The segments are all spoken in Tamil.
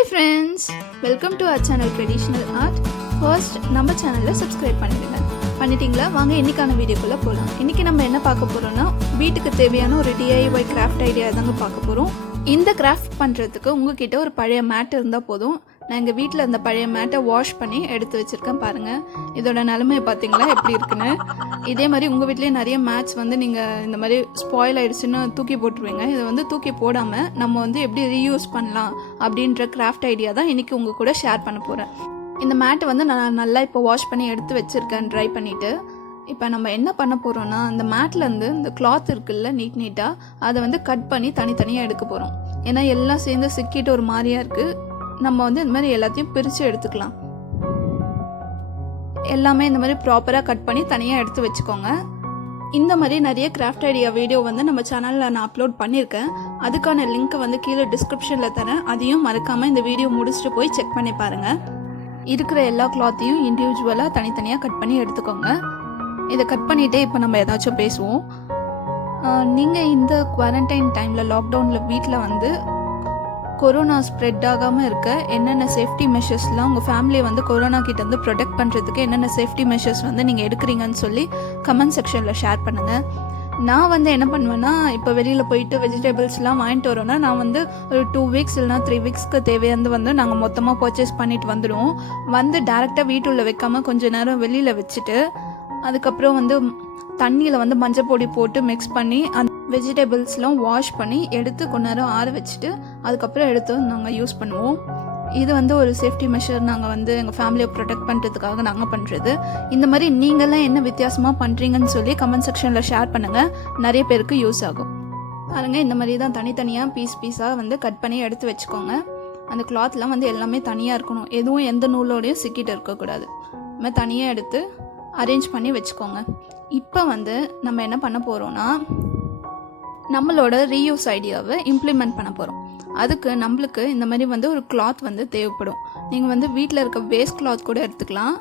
Hi friends, welcome to our channel Traditional Art. First நம்ம சேனலை சப்ஸ்கிரைப் பண்ணிடுங்க. பண்ணிட்டீங்களா? வாங்க இன்னைக்கான வீடியோக்குள்ள போகலாம். இன்னைக்கு நம்ம என்ன பார்க்க போறோம்னா வீட்டுக்கு தேவையான ஒரு DIY கிராஃப்ட் ஐடியா தாங்க பார்க்க போறோம். இந்த கிராஃப்ட் பண்ணுறதுக்கு உங்ககிட்ட ஒரு பழைய மேட் இருந்தால் போதும். நான் எங்கள் வீட்டில் அந்த பழைய மேட்டை வாஷ் பண்ணி எடுத்து வச்சுருக்கேன் பாருங்கள். இதோட நிலைமையை பார்த்தீங்களா எப்படி இருக்குன்னு. இதே மாதிரி உங்கள் வீட்லேயே நிறைய மேட்ஸ் வந்து நீங்கள் இந்த மாதிரி ஸ்பாயில் ஆகிடுச்சுன்னு தூக்கி போட்டுருவீங்க. இதை வந்து தூக்கி போடாமல் நம்ம வந்து எப்படி ரீயூஸ் பண்ணலாம் அப்படின்ற கிராஃப்ட் ஐடியா தான் இன்றைக்கி உங்கள் கூட ஷேர் பண்ண போகிறேன். இந்த மேட்டை வந்து நான் நல்லா இப்போ வாஷ் பண்ணி எடுத்து வச்சுருக்கேன் ட்ரை பண்ணிவிட்டு. இப்போ நம்ம என்ன பண்ண போகிறோன்னா அந்த மேட்லேருந்து இந்த கிளாத் இருக்குல்ல நீட்டாக அதை வந்து கட் பண்ணி தனித்தனியாக எடுக்க போகிறோம். ஏன்னா எல்லாம் சேர்ந்து சிக்கிட்டு ஒரு மாதிரியாக இருக்குது. நம்ம வந்து இந்த மாதிரி எல்லாத்தையும் பிரித்து எடுத்துக்கலாம். எல்லாமே இந்த மாதிரி ப்ராப்பராக கட் பண்ணி தனியாக எடுத்து வச்சுக்கோங்க. இந்த மாதிரி நிறைய கிராஃப்ட் ஐடியா வீடியோ வந்து நம்ம சேனலில் நான் அப்லோட் பண்ணியிருக்கேன். அதுக்கான லிங்க்கை வந்து கீழே டிஸ்கிரிப்ஷனில் தரேன். அதையும் மறக்காமல் இந்த வீடியோ முடிச்சுட்டு போய் செக் பண்ணி பாருங்கள். இருக்கிற எல்லா கிளாத்தையும் இண்டிவிஜுவலாக தனித்தனியாக கட் பண்ணி எடுத்துக்கோங்க. இதை கட் பண்ணிகிட்டே இப்போ நம்ம ஏதாச்சும் பேசுவோம். நீங்கள் இந்த குவாரண்டைன் டைமில் லாக்டவுனில் வீட்டில் வந்து கொரோனா ஸ்ப்ரெட் ஆகாமல் இருக்க என்னென்ன சேஃப்டி மெஷர்ஸ்லாம் உங்கள் ஃபேமிலியை வந்து கொரோனா கிட்டேருந்து ப்ரொடெக்ட் பண்ணுறதுக்கு என்னென்ன சேஃப்டி மெஷர்ஸ் வந்து நீங்கள் எடுக்கிறீங்கன்னு சொல்லி கமெண்ட் செக்ஷனில் ஷேர் பண்ணுங்கள். நான் வந்து என்ன பண்ணுவேன்னா இப்போ வெளியில் போயிட்டு வெஜிடபிள்ஸ்லாம் வாங்கிட்டு வரோன்னா நான் வந்து ஒரு 2 வீக்ஸ் இல்லைனா 3 வீக்ஸ்க்கு தேவையானது வந்து நாங்கள் மொத்தமாக பர்ச்சேஸ் பண்ணிட்டு வந்துடுவோம். வந்து டேரெக்டாக வீட்டுள்ள வைக்காமல் கொஞ்சம் நேரம் வெளியில் வச்சுட்டு அதுக்கப்புறம் வந்து தண்ணியில் வந்து மஞ்சள் பொடி போட்டு மிக்ஸ் பண்ணி அந்த வெஜிடபிள்ஸ்லாம் வாஷ் பண்ணி எடுத்து கொஞ்ச நேரம் ஆற வச்சுட்டு அதுக்கப்புறம் எடுத்து நாங்கள் யூஸ் பண்ணுவோம். இது வந்து ஒரு சேஃப்டி மெஷர் நாங்கள் வந்து எங்கள் ஃபேமிலியை ப்ரொடெக்ட் பண்ணுறதுக்காக நாங்கள் பண்ணுறது. இந்த மாதிரி நீங்கள்லாம் என்ன வித்தியாசமாக பண்ணுறீங்கன்னு சொல்லி கமெண்ட் செக்ஷனில் ஷேர் பண்ணுங்கள். நிறைய பேருக்கு யூஸ் ஆகும். பாருங்கள், இந்த மாதிரி தான் தனித்தனியாக பீஸாக வந்து கட் பண்ணி எடுத்து வச்சுக்கோங்க. அந்த கிளாத்லாம் வந்து எல்லாமே தனியாக இருக்கணும். எதுவும் எந்த நூலோடையும் சிக்கிட்டு இருக்கக்கூடாது. இந்த மாதிரி தனியாக எடுத்து அரேஞ்ச் பண்ணி வச்சுக்கோங்க. இப்போ வந்து நம்ம என்ன பண்ண போகிறோன்னா நம்மளோட ரீயூஸ் ஐடியாவை இம்ப்ளிமெண்ட் பண்ண போகிறோம். அதுக்கு நம்மளுக்கு இந்த மாதிரி வந்து ஒரு கிளாத் வந்து தேவைப்படும். நீங்கள் வந்து வீட்டில் இருக்க வேஸ்ட் கிளாத் கூட எடுத்துக்கலாம்.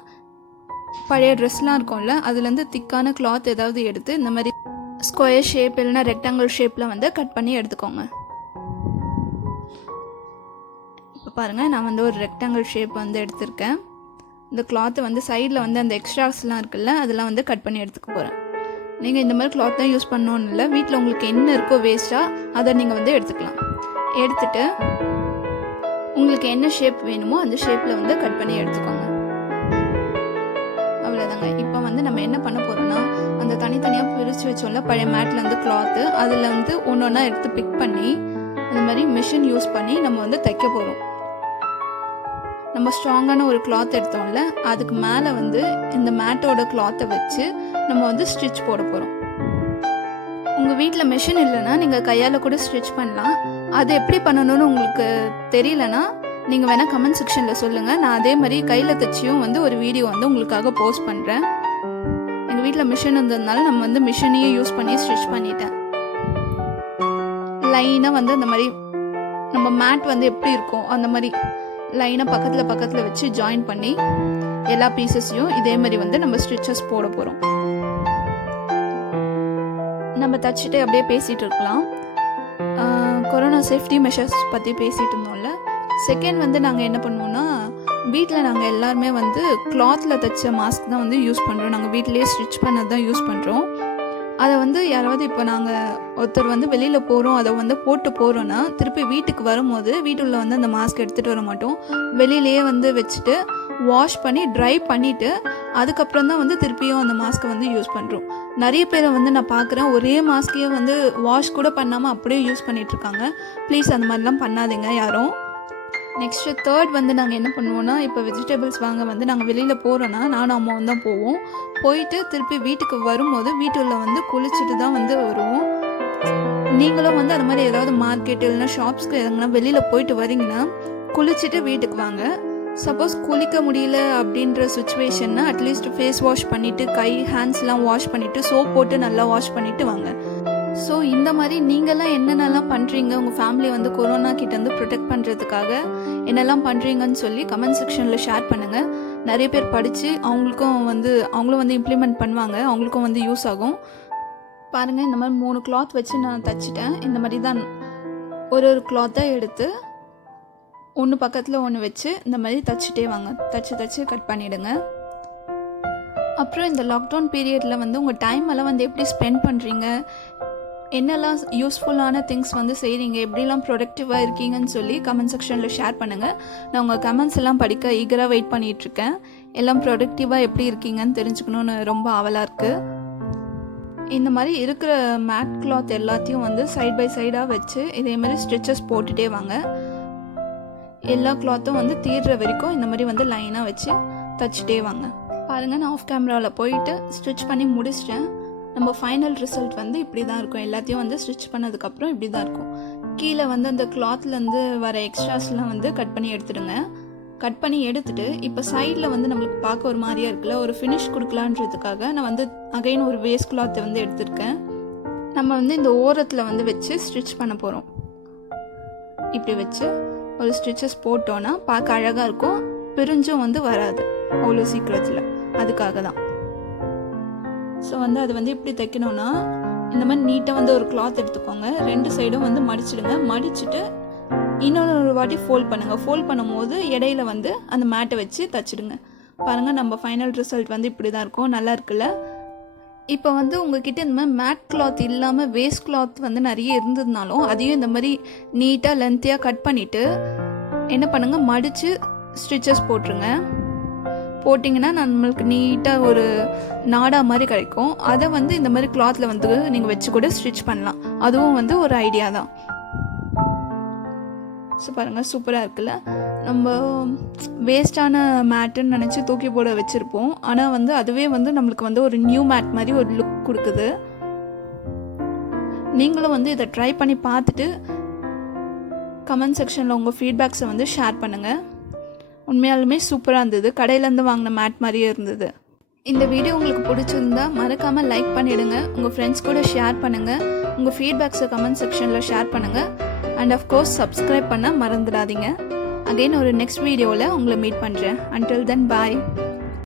பழைய ட்ரெஸ்லாம் இருக்கும்ல அதுலேருந்து திக்கான கிளாத் ஏதாவது எடுத்து இந்த மாதிரி ஸ்கொயர் ஷேப் இல்லைன்னா ரெக்டாங்கிள் ஷேப்பில் வந்து கட் பண்ணி எடுத்துக்கோங்க. இப்போ பாருங்கள், நான் வந்து ஒரு ரெக்டாங்கிள் ஷேப் வந்து எடுத்திருக்கேன். இந்த கிளாத்தை வந்து சைடில் வந்து அந்த எக்ஸ்ட்ராஸ்லாம் இருக்குல்ல அதெல்லாம் வந்து கட் பண்ணி எடுத்துக்க போகிறேன். நீங்கள் இந்த மாதிரி கிளாத் தான் யூஸ் பண்ணணும்னு இல்லை, வீட்டில் உங்களுக்கு என்ன இருக்கோ வேஸ்ட்டாக அதை நீங்கள் வந்து எடுத்துக்கலாம். எடுத்துட்டு உங்களுக்கு என்ன ஷேப் வேணுமோ அந்த ஷேப்பில் வந்து கட் பண்ணி எடுத்துக்கோங்க. அவ்வளோதாங்க. இப்போ வந்து நம்ம என்ன பண்ண போகிறோம்னா அந்த தனித்தனியாக பிரித்து வச்சோம்ல பழைய மேட்லேருந்து கிளாத்து அதில் வந்து ஒன்று ஒன்றா எடுத்து பிக் பண்ணி அந்த மாதிரி மிஷின் யூஸ் பண்ணி நம்ம வந்து தைக்க போகிறோம். நம்ம ஸ்ட்ராங்கான ஒரு கிளாத் எடுத்தோம்ல அதுக்கு மேலே வந்து இந்த மேட்டோட கிளாத்தை வச்சு நம்ம வந்து ஸ்டிச் போட போகிறோம். உங்கள் வீட்டில் மிஷின் இல்லைன்னா நீங்கள் கையால் கூட ஸ்டிச் பண்ணலாம். அது எப்படி பண்ணணும்னு உங்களுக்கு தெரியலனா நீங்கள் வேணால் கமெண்ட் செக்ஷனில் சொல்லுங்கள். நான் அதே மாதிரி கையில் தைச்சியும் வந்து ஒரு வீடியோ வந்து உங்களுக்காக போஸ்ட் பண்ணுறேன். எங்கள் வீட்டில் மிஷின் இருந்ததுனால நம்ம வந்து மிஷினையும் யூஸ் பண்ணி ஸ்டிச் பண்ணிட்டேன். லைனாக வந்து அந்த மாதிரி நம்ம மேட் வந்து எப்படி இருக்கும் அந்த மாதிரி லைனாக பக்கத்தில் வச்சு ஜாயின் பண்ணி எல்லா பீசஸையும் இதே மாதிரி வந்து நம்ம ஸ்டிச்சஸ் போட போகிறோம். நம்ம தச்சுட்டு அப்படியே பேசிகிட்டு இருக்கலாம். கொரோனா சேஃப்டி மெஷர்ஸ் பற்றி பேசிகிட்டு இருந்தோம்ல. செகண்ட் வந்து நாங்கள் என்ன பண்ணுவோம்னா வீட்டில் நாங்கள் எல்லாருமே வந்து கிளாத்தில் தைச்ச மாஸ்க் தான் வந்து யூஸ் பண்ணுறோம். நாங்கள் வீட்டிலேயே ஸ்டிச் பண்ணது தான் யூஸ் பண்ணுறோம். அதை வந்து யாராவது இப்போ நாங்கள் ஒருத்தர் வந்து வெளியில் போகிறோம் அதை வந்து போட்டு போகிறோன்னா திருப்பி வீட்டுக்கு வரும்போது வீட்டுள்ள வந்து அந்த மாஸ்க் எடுத்துகிட்டு வர மாட்டோம். வெளியிலேயே வந்து வச்சுட்டு வாஷ் பண்ணி ட்ரை பண்ணிவிட்டு அதுக்கப்புறம் தான் வந்து திருப்பியும் அந்த மாஸ்க்கை வந்து யூஸ் பண்ணுறோம். நிறைய பேரை வந்து நான் பார்க்குறேன் ஒரே மாஸ்க்கையே வந்து வாஷ் கூட பண்ணாமல் அப்படியே யூஸ் பண்ணிகிட்ருக்காங்க. ப்ளீஸ் அந்த மாதிரிலாம் பண்ணாதீங்க யாரும். நெக்ஸ்ட்டு தேர்ட் வந்து நாங்கள் என்ன பண்ணுவோன்னா இப்போ வெஜிடபிள்ஸ் வாங்க வந்து நாங்கள் வெளியில் போகிறோன்னா நானும் அம்மாவும் தான் போவோம். போயிட்டு திருப்பி வீட்டுக்கு வரும்போது வீட்டுள்ள வந்து குளிச்சுட்டு தான் வந்து வருவோம். நீங்களும் வந்து அது மாதிரி ஏதாவது மார்க்கெட் இல்லைன்னா ஷாப்ஸ்க்கு எதுனா வெளியில் போயிட்டு வரீங்கன்னா குளிச்சுட்டு வீட்டுக்கு வாங்க. சப்போஸ் குளிக்க முடியல அப்படின்ற சுச்சுவேஷன்னா அட்லீஸ்ட் ஃபேஸ் வாஷ் பண்ணிவிட்டு கை ஹேண்ட்ஸ்லாம் வாஷ் பண்ணிவிட்டு சோப் போட்டு நல்லா வாஷ் பண்ணிவிட்டு வாங்க. ஸோ இந்த மாதிரி நீங்கள்லாம் என்னென்னலாம் பண்ணுறீங்க உங்கள் ஃபேமிலி வந்து கொரோனா கிட்டேருந்து ப்ரொடெக்ட் பண்ணுறதுக்காக என்னெல்லாம் பண்ணுறீங்கன்னு சொல்லி கமெண்ட் செக்ஷனில் ஷேர் பண்ணுங்கள். நிறைய பேர் படித்து அவங்களும் வந்து இம்ப்ளிமெண்ட் பண்ணுவாங்க. அவங்களுக்கும் வந்து யூஸ் ஆகும். பாருங்கள், இந்த மாதிரி 3 கிளாத் வச்சு நான் தைச்சிட்டேன். இந்த மாதிரி தான் ஒரு கிளாத்தை எடுத்து ஒன்று பக்கத்தில் ஒன்று வச்சு இந்த மாதிரி தச்சுட்டே வாங்க. தச்சு கட் பண்ணிவிடுங்க. அப்புறம் இந்த லாக்டவுன் பீரியடில் வந்து உங்கள் டைம் எல்லாம் வந்து எப்படி ஸ்பெண்ட் பண்ணுறீங்க, என்னெல்லாம் யூஸ்ஃபுல்லான திங்ஸ் வந்து செய்கிறீங்க, எப்படிலாம் ப்ரொடக்டிவாக இருக்கீங்கன்னு சொல்லி கமெண்ட் செக்ஷனில் ஷேர் பண்ணுங்கள். நான் உங்கள் கமெண்ட்ஸ் எல்லாம் படிக்க ஈகராக வெயிட் பண்ணிகிட்ருக்கேன். எல்லாம் ப்ரொடக்டிவாக எப்படி இருக்கீங்கன்னு தெரிஞ்சுக்கணுன்னு ரொம்ப ஆவலாக இருக்குது. இந்த மாதிரி இருக்கிற மேட் கிளாத் எல்லாத்தையும் வந்து சைட் பை சைடாக வச்சு இதே மாதிரி ஸ்டிச்சஸ் போட்டுகிட்டே வாங்க. எல்லா கிளாத்தும் வந்து தீர்ற வரைக்கும் இந்த மாதிரி வந்து லைனாக வச்சு தச்சுட்டே வாங்க. பாருங்கள், நான் ஆஃப் கேமராவில் போயிட்டு ஸ்டிச் பண்ணி முடிச்சிட்டேன். நம்ம ஃபைனல் ரிசல்ட் வந்து இப்படி தான் இருக்கும். எல்லாத்தையும் வந்து ஸ்டிச் பண்ணதுக்கப்புறம் இப்படி தான் இருக்கும். கீழே வந்து அந்த கிளாத்லேருந்து வர எக்ஸ்ட்ராஸ்லாம் வந்து கட் பண்ணி எடுத்துடுங்க. கட் பண்ணி எடுத்துகிட்டு இப்போ சைடில் வந்து நம்மளுக்கு பார்க்க ஒரு மாதிரியாக இருக்குல்ல, ஒரு ஃபினிஷ் கொடுக்கலான்றதுக்காக நான் வந்து அகைன் ஒரு வேஸ்ட் கிளாத்தை வந்து எடுத்திருக்கேன். நம்ம வந்து இந்த ஓரத்தில் வந்து வச்சு ஸ்டிச் பண்ண போகிறோம். இப்படி வச்சு ஒரு ஸ்டிச்சஸ் போட்டோன்னா பார்க்க அழகாக இருக்கும், பிரிஞ்சும் வந்து வராது அவ்வளோ சீக்கிரத்தில். அதுக்காக தான். ஸோ வந்து அது வந்து இப்படி தைக்கணும்னா இந்த மாதிரி நீட்டாக வந்து ஒரு கிளாத் எடுத்துக்கோங்க. 2 சைடும் வந்து மடிச்சிடுங்க. மடிச்சுட்டு இன்னொரு வாட்டி ஃபோல்ட் பண்ணுங்கள். ஃபோல்ட் பண்ணும் போது இடையில வந்து அந்த மேட்டை வச்சு தச்சிடுங்க. பாருங்கள், நம்ம ஃபைனல் ரிசல்ட் வந்து இப்படி தான் இருக்கும். நல்லா இருக்குல்ல? இப்போ வந்து உங்ககிட்ட இந்த மாதிரி மேட் கிளாத் இல்லாமல் வேஸ்ட் கிளாத் வந்து நிறைய இருந்ததுனாலும் அதையும் இந்த மாதிரி நீட்டாக லென்த்தியாக கட் பண்ணிவிட்டு என்ன பண்ணுங்கள், மடித்து ஸ்டிச்சஸ் போட்டுருங்க. போட்டிங்கன்னா நம்மளுக்கு நீட்டாக ஒரு நாடா மாதிரி கிடைக்கும். அதை வந்து இந்த மாதிரி கிளாத்தில் வந்து நீங்கள் வச்சு கூட ஸ்டிச் பண்ணலாம். அதுவும் வந்து ஒரு ஐடியா தான். ஸோ பாருங்கள், சூப்பராக இருக்குல்ல? நம்ம வேஸ்டான மேட்டுன்னு நினச்சி தூக்கி போட வச்சுருப்போம். ஆனால் வந்து அதுவே வந்து நம்மளுக்கு வந்து ஒரு நியூ மேட் மாதிரி ஒரு லுக் கொடுக்குது. நீங்களும் வந்து இதை ட்ரை பண்ணி பார்த்துட்டு கமெண்ட் செக்ஷனில் உங்கள் ஃபீட்பேக்ஸை வந்து ஷேர் பண்ணுங்கள். உண்மையாலுமே சூப்பராக இருந்தது. கடையிலேருந்து வாங்கின மேட் மாதிரியே இருந்தது. இந்த வீடியோ உங்களுக்கு பிடிச்சிருந்தா மறக்காமல் லைக் பண்ணிவிடுங்க. உங்கள் ஃப்ரெண்ட்ஸ் கூட ஷேர் பண்ணுங்கள். உங்கள் ஃபீட்பேக்ஸை கமெண்ட் செக்ஷனில் ஷேர் பண்ணுங்கள். அண்ட் ஆஃப்கோர்ஸ் சப்ஸ்கிரைப் பண்ண மறந்துடாதீங்க. அகைன் ஒரு நெக்ஸ்ட் வீடியோவில் உங்களை மீட் பண்ணுறேன். அன்டில் தென் பாய்.